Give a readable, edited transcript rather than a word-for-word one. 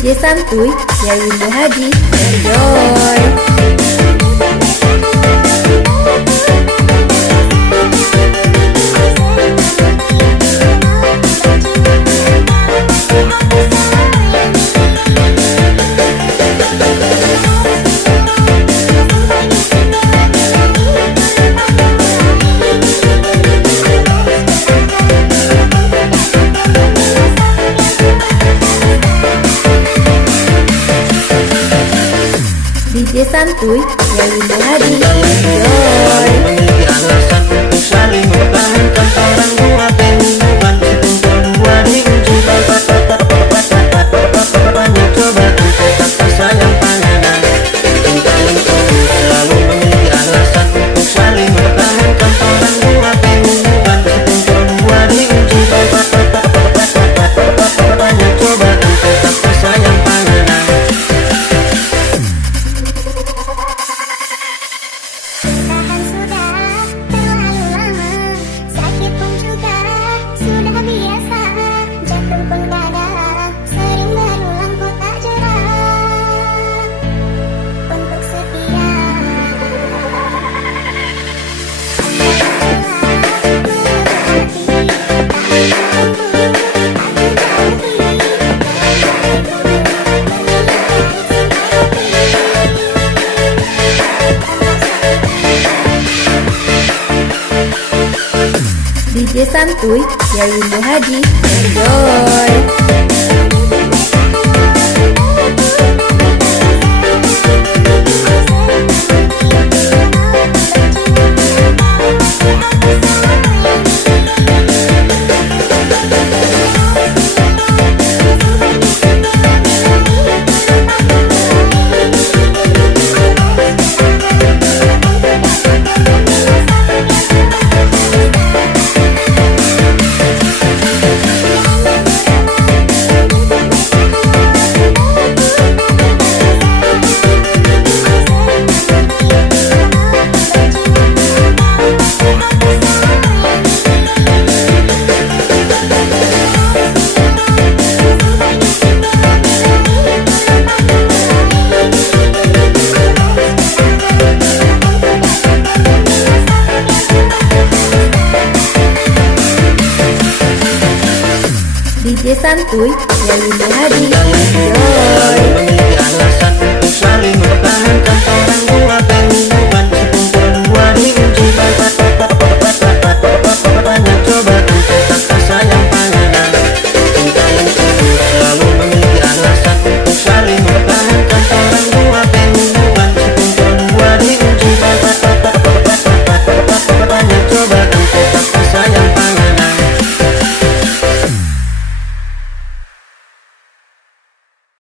DJ Santuy, Yarwindo Hadi, enjoy! DJ Santuy, Yarwindo Hadi, enjoy! Memiliki alasan untuk saling mempertahankan orang tua dan hubungan sekumpul dua diuji. Banyak cobaan tetapi sayang pandangan. Cinta yang tulus selalu memiliki alasan untuk saling mempertahankan orang tua dan hubungan sekumpul dua diuji. Banyak cobaan tetapi sayang pandangan. Tahan sudah terlalu lama, sakit pun juga sudah biasa, jatuh pun kadang sering berulang kok tak jerah untuk setia. DJ Santuy, Yarwindo Hadi, enjoy! DJ Santuy, Yarwindo Hadi, enjoy!